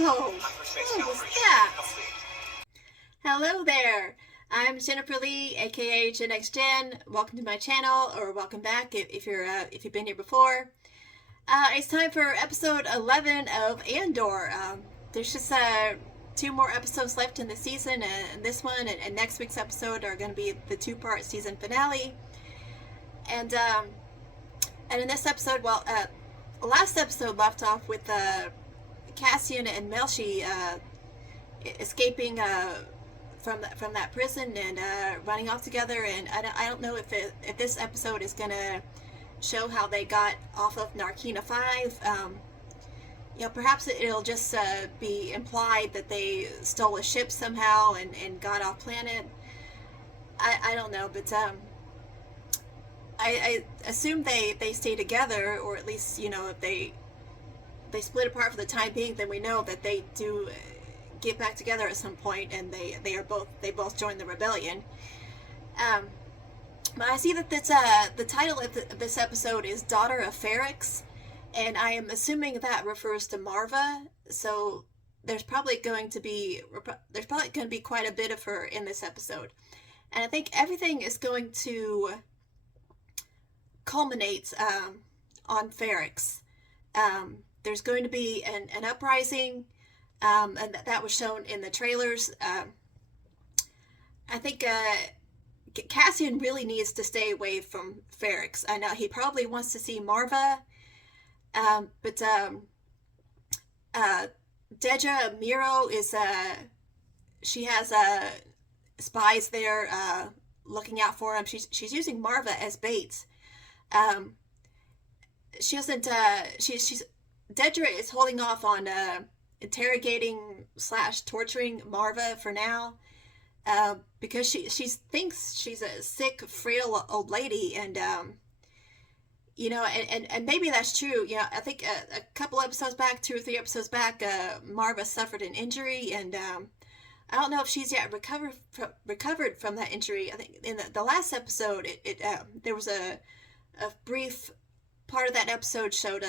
Whoa! What was that? Hello there! I'm Jennifer Lee, aka GenXJen. Welcome to my channel, or welcome back if you've been here before. It's time for episode 11 of Andor. There's just two more episodes left in the season, and this one and next week's episode are going to be the two-part season finale. And in this episode, last episode left off with Cassian and Melshi escaping from that prison and running off together. And I don't know if this episode is gonna show how they got off of Narkina 5. Perhaps it'll just be implied that they stole a ship somehow and got off planet. I don't know, but I assume they stay together, or at least, if they split apart for the time being, then we know that they do get back together at some point, and they both join the rebellion. But I see that the title of this episode is Daughter of Ferrix, and I am assuming that refers to Marva. So there's probably going to be quite a bit of her in this episode, and I think everything is going to culminate on Ferrix. There's going to be an uprising, and that was shown in the trailers. I think Cassian really needs to stay away from Ferrix. I know he probably wants to see Marva, but Dedra Miro is she has spies there looking out for him. She's using Marva as bait. She doesn't. She's Dedra is holding off on interrogating / torturing Marva for now, because she thinks she's a sick, frail old lady, and and maybe that's true. I think a couple episodes back, 2 or 3 episodes back, Marva suffered an injury, and I don't know if she's yet recovered from that injury. I think in the last episode, there was a brief part of that episode showed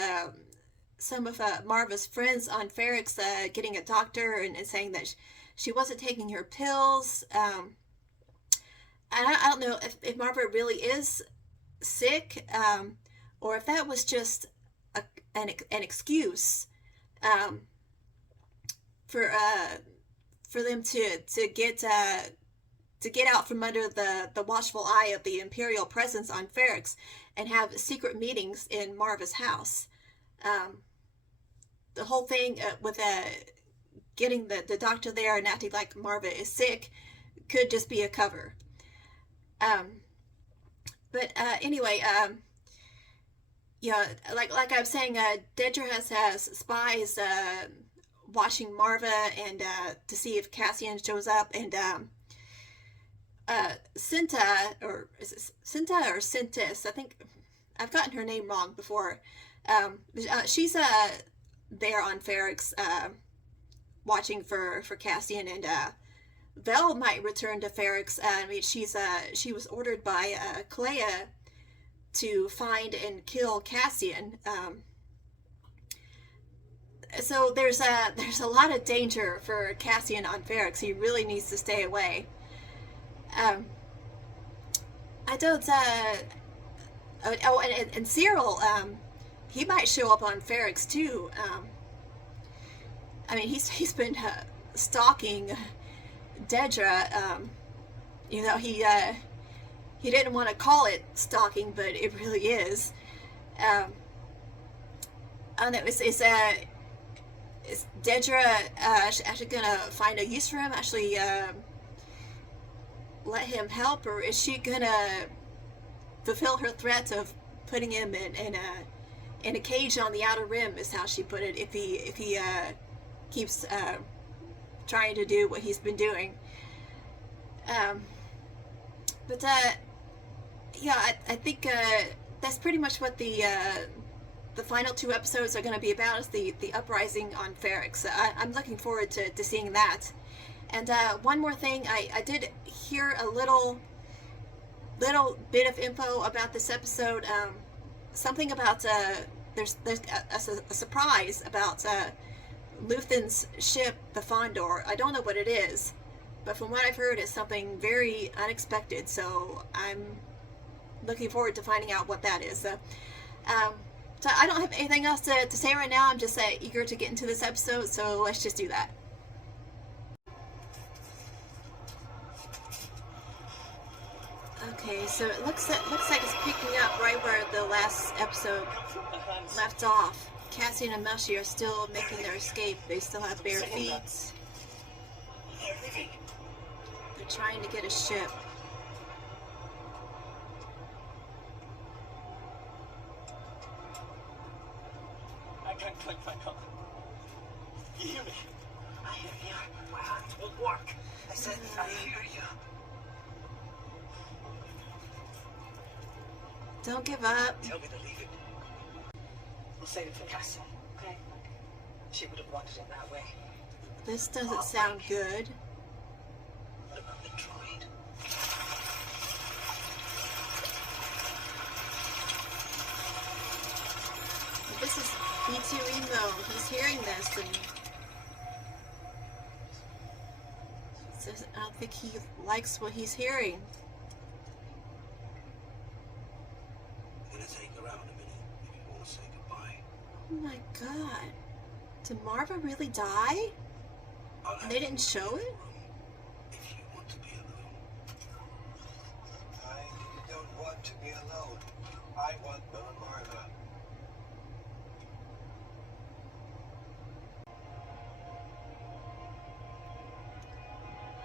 some of Marva's friends on Ferrix getting a doctor and saying that she wasn't taking her pills. I don't know if Marva really is sick, or if that was just an excuse for them to get out from under the watchful eye of the Imperial presence on Ferrix and have secret meetings in Marva's house. The whole thing with getting the doctor there and acting like Marva is sick could just be a cover. But anyway, like I was saying, Dedra has spies watching Marva and to see if Cassian shows up, and Cinta, or is it Cinta or Cintis? I think I've gotten her name wrong before. She's there on Ferrix watching for Cassian, and Vel might return to Ferrix. I mean, she was ordered by Clea to find and kill Cassian. So there's a lot of danger for Cassian on Ferrix. He really needs to stay away. I don't. And Cyril, he might show up on Ferrix too. I mean, he's been stalking Dedra. He didn't want to call it stalking, but it really is. And is Dedra actually gonna find a use for him? Actually, let him help, or is she gonna fulfill her threat of putting him in a cage on the Outer Rim, is how she put it, if he keeps trying to do what he's been doing. But I think that's pretty much what the final 2 episodes are going to be about, is the uprising on Ferrix. I'm looking forward to seeing that. And one more thing, I did hear a little bit of info about this episode. Something about there's a surprise about Luthen's ship, the Fondor. I don't know what it is, but from what I've heard, it's something very unexpected. So I'm looking forward to finding out what that is. So I don't have anything else to say right now. I'm just eager to get into this episode. So let's just do that. Okay, so it looks like it's picking up right where the last episode left off. Cassian and Mushy are still making their escape. They still have bare feet. They're trying to get a ship. I can't click back on. You hear me? I hear you. My hands won't work. I said, I hear you. Don't give up. Tell me to leave it. We'll save it for Cassian, okay? She would have wanted it that way. This doesn't sound good. What about the droid? This is B2 Emo. He's hearing this and says, I don't think he likes what he's hearing. I'm gonna take her out in a minute if you want to say goodbye. Oh my god. Did Marva really die? And they didn't show it? If you want to be alone. I don't want to be alone. I want Marva.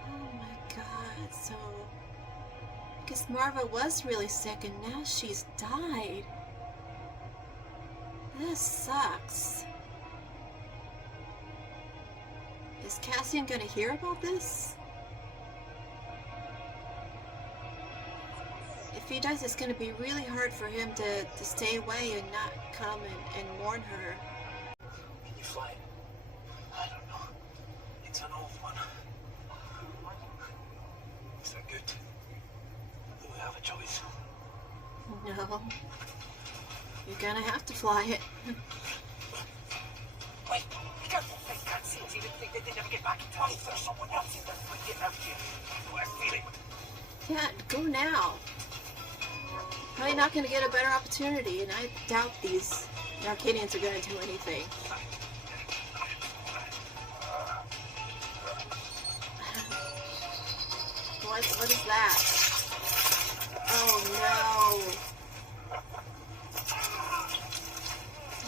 Oh my god, so I guess Marva was really sick and now she's died. This sucks. Is Cassian gonna hear about this? If he does, it's gonna be really hard for him to stay away and not come and mourn her. Can you fly it? I don't know. It's an old one. Is that good? Do we have a choice? No. You're gonna have to fly it. Wait, be careful. They can't see us. Even think that they never get back in time. There's someone else in there. We're getting out here. We're feeling. Yeah, go now. Probably not gonna get a better opportunity, and I doubt these Arcadians are gonna do anything. What is that? Oh no.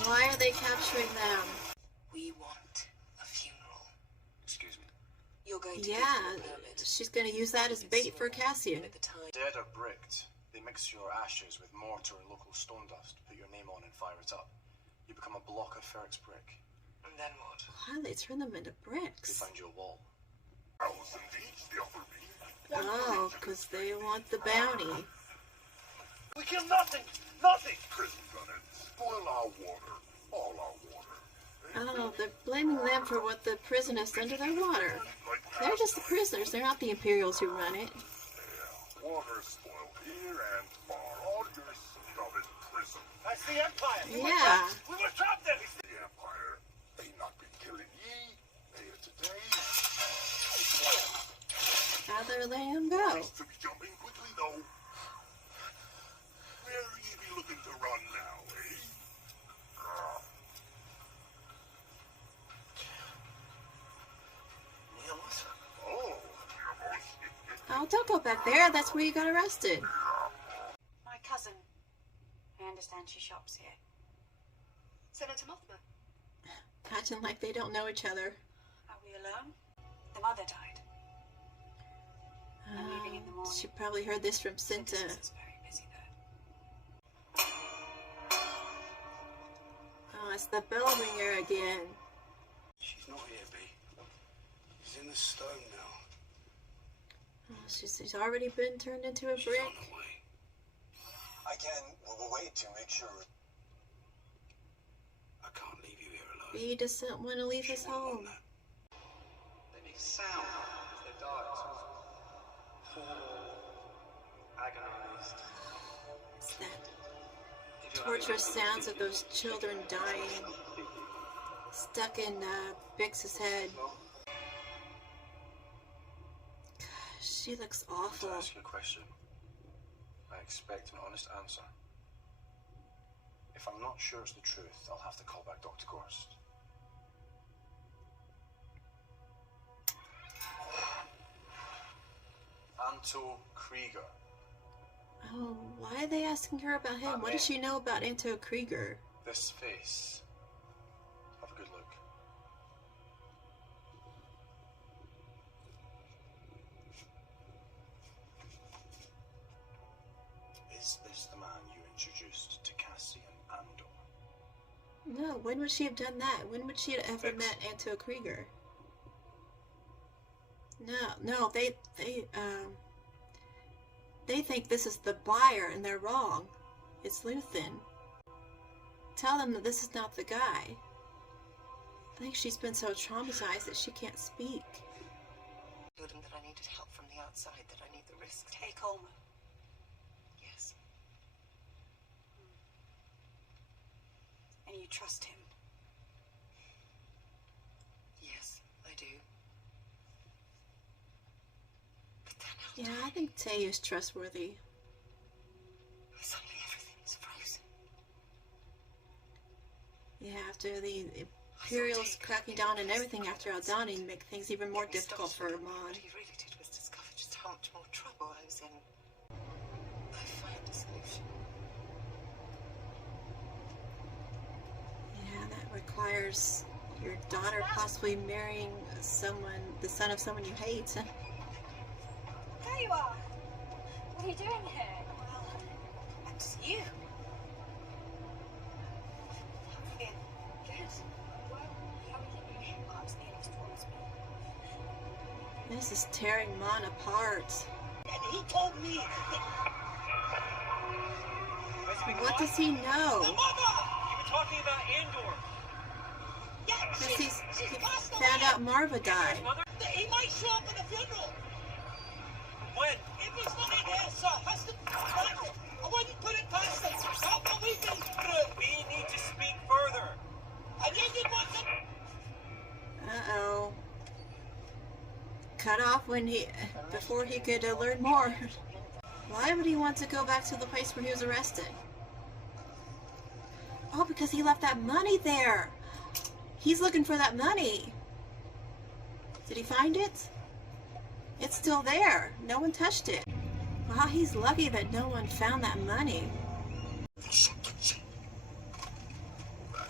Why are they capturing them? We want a funeral. Excuse me. You're going to Yeah, give them a permit. she's gonna use that as bait for Cassian. At the time. Dead or bricked, they mix your ashes with mortar and local stone dust, put your name on and fire it up. You become a block of Ferrex brick. And then what? Why they turn them into They bricks? find you a wall. Oh, because they want the bounty. We kill nothing. Nothing. Prison run it. Spoil our water. All our water. Oh, they're blaming them for what the prison has done to their water. They're just the prisoners, they're not the Imperials who run it. Water spoiled here and far. All your stuff in prison. That's the Empire. Yeah. We were trapped there. The Empire. They not been killing ye. They are today. Now they're letting them go. Nice to be jumping quickly though. Where ye be looking to run now, eh? Niels? Oh, Oh, don't go back there, that's where you got arrested. My cousin. I understand she shops here. Senator Mothma. Acting like they don't know each other. Are we alone? The mother died. I'm leaving in the morning. She probably heard this from Cinta. It's very busy there. Oh, it's the bell ringer again. she's not here, B. She's in the stone now. Oh, she's already been turned into a She's brick. on the way. I can wait to make sure. I can't leave you here alone. B doesn't want to leave his home. They make sound as they die, sort of poor, agonized. It's that torturous sounds of those children dying. It's stuck in Bix's head. Gosh, she looks To awful. ask you a question, I expect an honest answer. If I'm not sure it's the truth, I'll have to call back Dr. Gorst. Anto Krieger. Oh, why are they asking her about him? What does she know about Anto Krieger? This face. Have a good look. Is this the man you introduced to Cassie and Andor? No, when would she have done that? When would she have ever met Anto Krieger? No, they think this is the buyer and they're wrong. It's Luthen. Tell them that this is not the guy. I think she's been so traumatized that she can't speak. I told him that I needed help from the outside, that I need the risk. Take Ulmer. Yes. And you trust him. Yes, I do. But then Yeah, I think Tay is trustworthy. suddenly everything is frozen. Yeah, after the Imperials cracking down and everything after Aldani make things even more difficult for Mon. What he really did was discover just how much more trouble I was in. I found a solution. Yeah, that requires your daughter possibly marrying someone, the son of someone you hate. There you are. What are you doing here? Well, That's you. good. Well, how are you? Mark's the nearest towards me. This is tearing Mon apart. And he told me What does he the know? mother! You were talking about Andor. Yeah, Because she's he passed found away. out Marva died. He might show up at the funeral. When? If he's not in here, sir, has to I wouldn't put it past him. How can we be good? We need to speak further. And you did want to... Uh-oh. Cut off before he could learn more. Why would he want to go back to the place where he was arrested? Oh, because he left that money there. He's looking for that money. Did he find it? It's still there. No one touched it. Wow, he's lucky that no one found that money.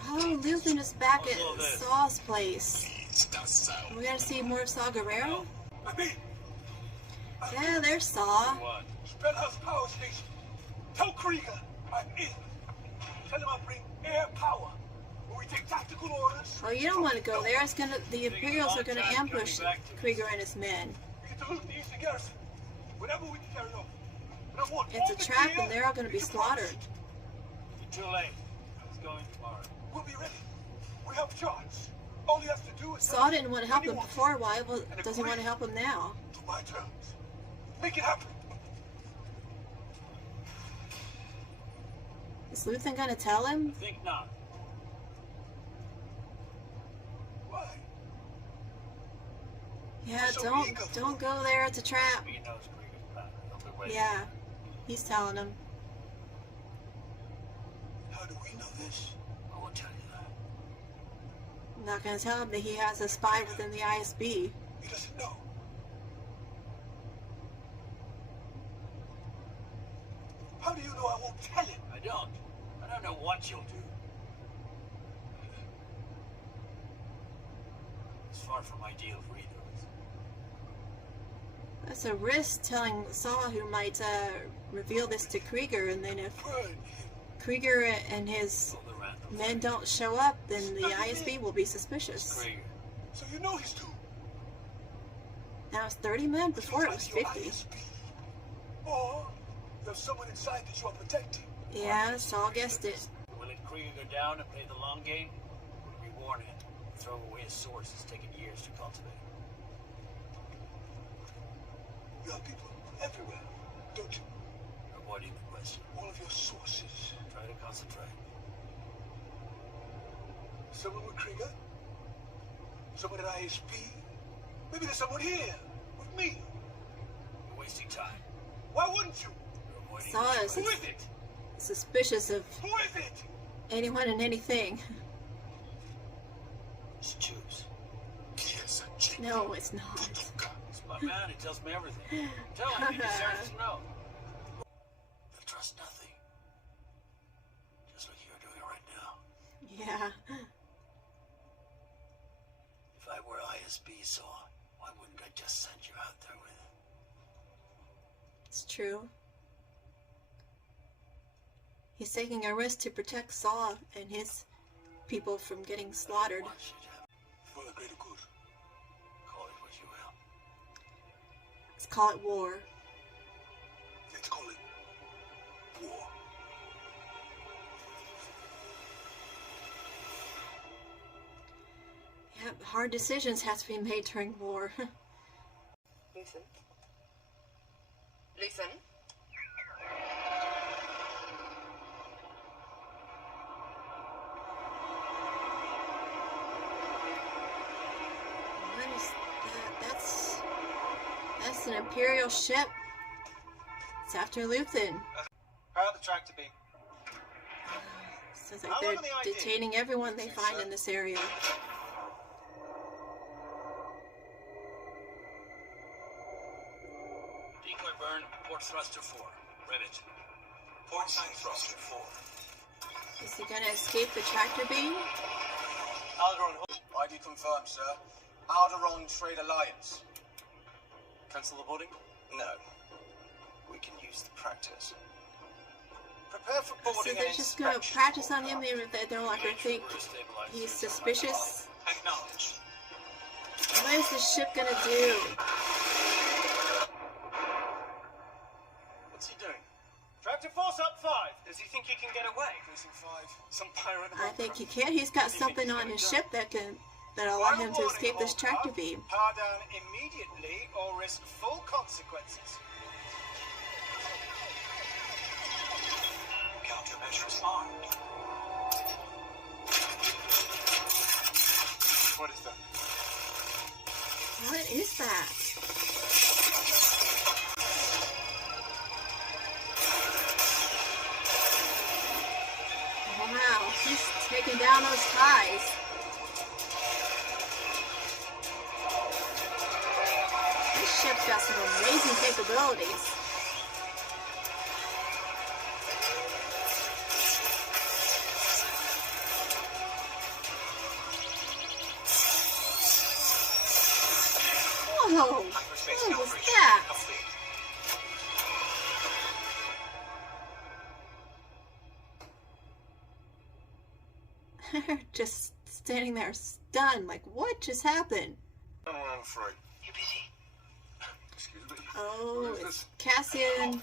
Oh, Luthen is back at Saw's place. We gotta see more of Saw Gerrera? Yeah, there's Saw. Spellhouse Power Station. Tell Krieger I'm in. Tell him I'll bring air power. When we take tactical orders, Oh, you don't want to go there. The Imperials are gonna ambush Krieger and his men. we get to loot the Eastern Garrison. Whenever we can carry on. And I want It's all a trap the and they're all gonna be slaughtered. Too late. It's going tomorrow. We'll be ready. We have charts. All he has to do is... Saw didn't want to help him before. Why does he want to help him now? To my terms. Make it happen. Is Luthen gonna tell him? Think not. Why? Yeah, don't go there. It's a trap. He knows Krieger's plan. He'll be waiting. Yeah, he's telling him. How do we know this? I won't tell you that. I'm not gonna tell him that he has a spy within the ISB. He doesn't know. How do you know I won't tell him? I don't know what you'll do. It's far from ideal for either of us. That's a risk telling Saw who might reveal this to Krieger, and then if Krieger and his men don't show up, then the ISB will be suspicious. Krieger. So you know he's too. Now it's 30 men, before it was 50. Or there's someone inside that you are protecting. Yeah, Saw guessed it. Will let Krieger go down and play the long game? Will we warn him? Throw away a source it's taken years to cultivate. You have people everywhere, don't you? Avoiding the question. All of your sources. Try to concentrate. Someone with Krieger? Someone at ISP? Maybe there's someone here with me. You're wasting time. Why wouldn't you? You're avoiding Saw the is choice. Who is it? suspicious of Who is it? anyone and anything. Just choose. No, it's not. It's my man. He tells me everything. Tell him he deserves to know. He'll trust nothing. Just like you're doing right now. Yeah. If I were ISB Saw, why wouldn't I just send you out there with it? It's true. He's taking a risk to protect Saw and his people from getting slaughtered. Why should you have- For the greater good. Call it what you will. Let's call it war. Let's call it war. Yeah, hard decisions have to be made during war. Listen. Listen. What is that? That's an Imperial ship. It's after Luthen. How the tractor be? Sounds like they're detaining everyone they find in this area. Decoy burn, port thruster 4. Rivet. Port side thruster 4. Is he gonna escape the tractor beam? Alderon ID confirmed, sir. Alderon Trade Alliance. Cancel the boarding? No. We can use the practice. Prepare for So boarding they're and just gonna inspection. practice on him even if they don't like or think he's suspicious. Acknowledged. What is the ship gonna do? What's he doing? Tractor force up 5. Does he think he can get away? Facing 5. Some pirate. I think he can. He's got something on his ship that'll allow him to escape this tractor beam. Power down immediately or risk full consequences. Countermeasures armed. What is that? What is that? Wow, he's taking down those ties. This ship's got some amazing capabilities. Whoa! What was that? Just standing there stunned, like, what just happened? I'm afraid. You busy? Excuse me. Oh, What is it's Cassian.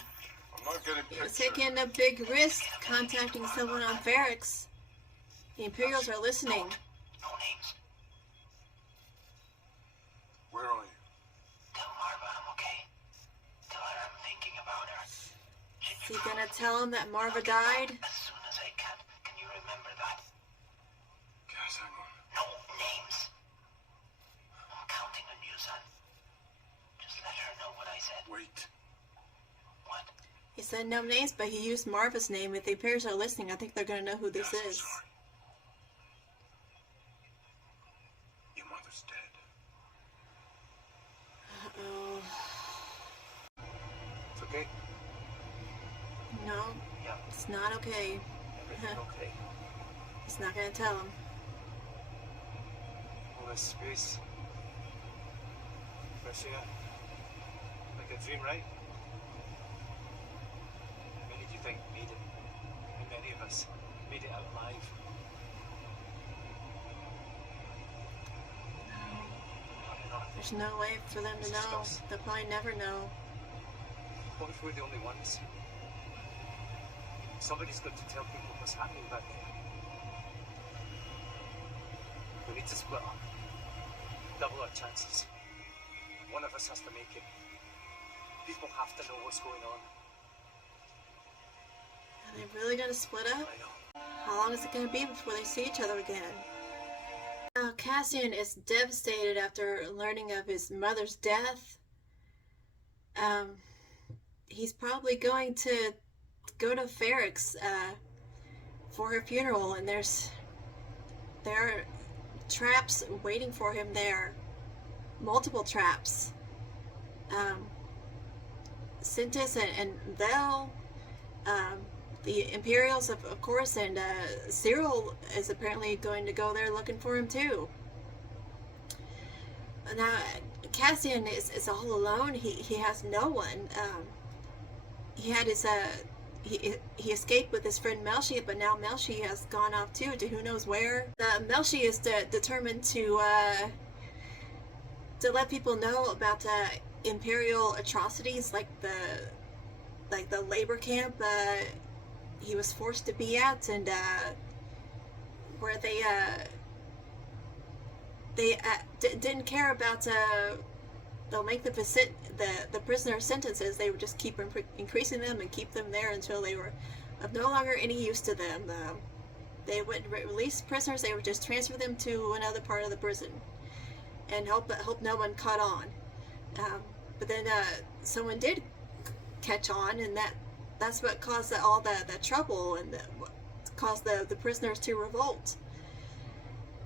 I'm not getting He was pictured. taking a big risk contacting someone on Ferrix. The Imperials are listening. No names. Where are you? Tell Marva I'm okay. Tell her I'm thinking about her. Is he gonna tell him that Marva died? As soon as I can. Can you remember that? Guys, hang on. No names. I'm counting on you, son. Just let her know what I said. Wait. What? He said no names, but he used Marva's name. If the Imperials are listening, I think they're gonna know who this Guys, I'm is. sorry. Your mother's dead. Uh-oh. It's okay. No, Yeah. it's not okay. Everything okay? He's not gonna tell him. All this space. Fresh air. Like a dream, right? Many do you think made it? And many of us made it out alive. Probably not. There's no way for them to know. They'll probably never know. What if we're the only ones? Somebody's got to tell people what's happening back there. We need to split up. Double our chances. One of us has to make it. People have to know what's going on. Are they really gonna split up? I know. How long is it gonna be before they see each other again? Cassian is devastated after learning of his mother's death. He's probably going to go to Ferrix for her funeral, and there are traps waiting for him there. Multiple traps. Sintis and Vel, the Imperials, of course, and Cyril is apparently going to go there looking for him too. Now, Cassian is all alone. He has no one. He had his he escaped with his friend Melshi, but now Melshi has gone off too to who knows where. Melshi is determined to let people know about Imperial atrocities, like the labor camp he was forced to be at, and where they didn't care about the length of the prisoner sentences. They would just keep increasing them and keep them there until they were of no longer any use to them. They wouldn't release prisoners. They would just transfer them to another part of the prison and hope no one caught on. But then someone did catch on, and that's what caused all the trouble, and caused the prisoners to revolt.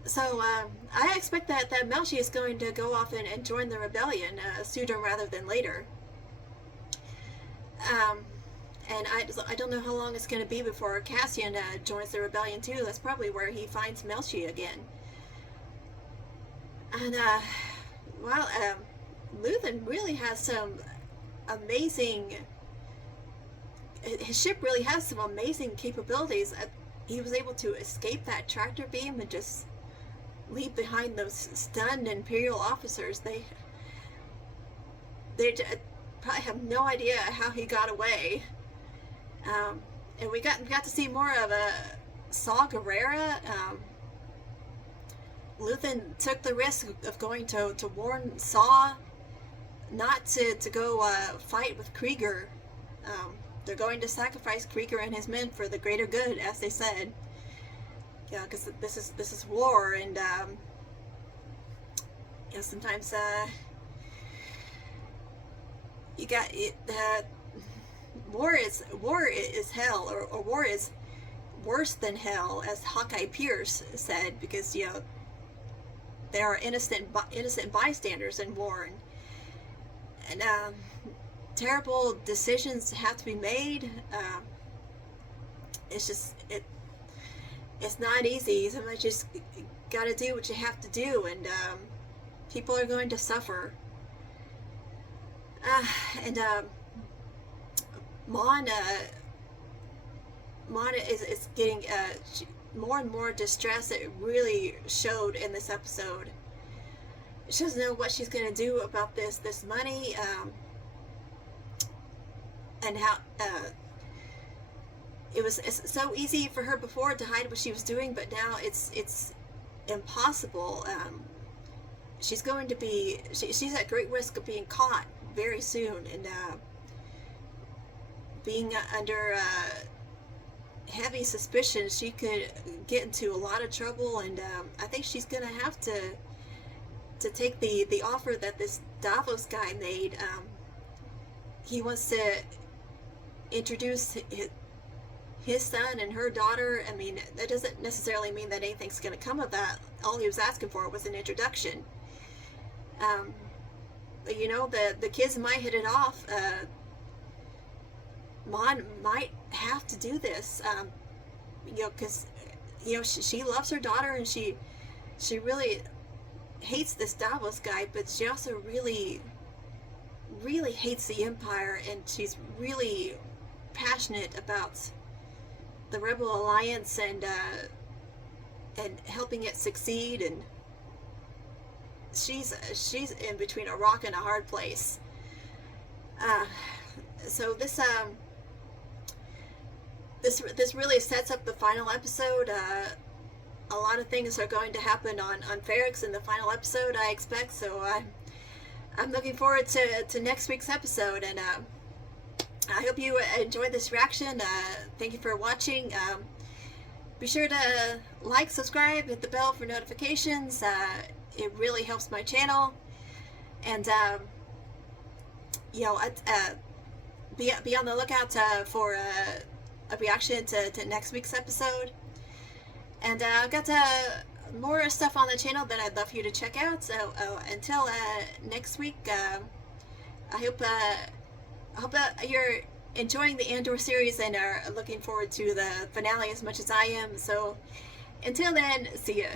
So I expect that Melshi is going to go off and join the rebellion sooner rather than later. And I don't know how long it's going to be before Cassian joins the rebellion too. That's probably where he finds Melshi again. And Luthen really has some amazing. His ship really has some amazing capabilities. He was able to escape that tractor beam and just leave behind those stunned Imperial officers. They probably have no idea how he got away. And we got to see more of Saw Gerrera. Luthen took the risk of going to warn Saw not to go fight with Krieger. They're going to sacrifice Krieger and his men for the greater good, as they said. Yeah, because this is war, and sometimes you got it. War is hell, or war is worse than hell, as Hawkeye Pierce said, because there are innocent bystanders in war, and terrible decisions have to be made. It's not easy. Sometimes you just got to do what you have to do, and people are going to suffer. Mon is getting more and more distressed. It really showed in this episode. She doesn't know what she's going to do about this money, and how it's so easy for her before to hide what she was doing, but now it's impossible. She's going to be she's at great risk of being caught very soon, and being under heavy suspicion. She could get into a lot of trouble, and I think she's going to have to take the offer that this Davos guy made. He wants to introduce his son and her daughter. I mean, that doesn't necessarily mean that anything's going to come of that. All he was asking for was an introduction. But the kids might hit it off. Mon might have to do this, because she loves her daughter, and she really hates this Davos guy, but she also really hates the Empire, and she's really passionate about the Rebel Alliance and helping it succeed, and she's in between a rock and a hard place. So this really sets up the final episode. A lot of things are going to happen on Ferrix in the final episode, I expect, so I'm looking forward to next week's episode, and I hope you enjoyed this reaction. Thank you for watching. Be sure to like, subscribe, hit the bell for notifications. It really helps my channel. And be on the lookout for a reaction to next week's episode. And I've got more stuff on the channel that I'd love for you to check out. So until next week, I hope you're enjoying the Andor series and are looking forward to the finale as much as I am. So until then, see ya.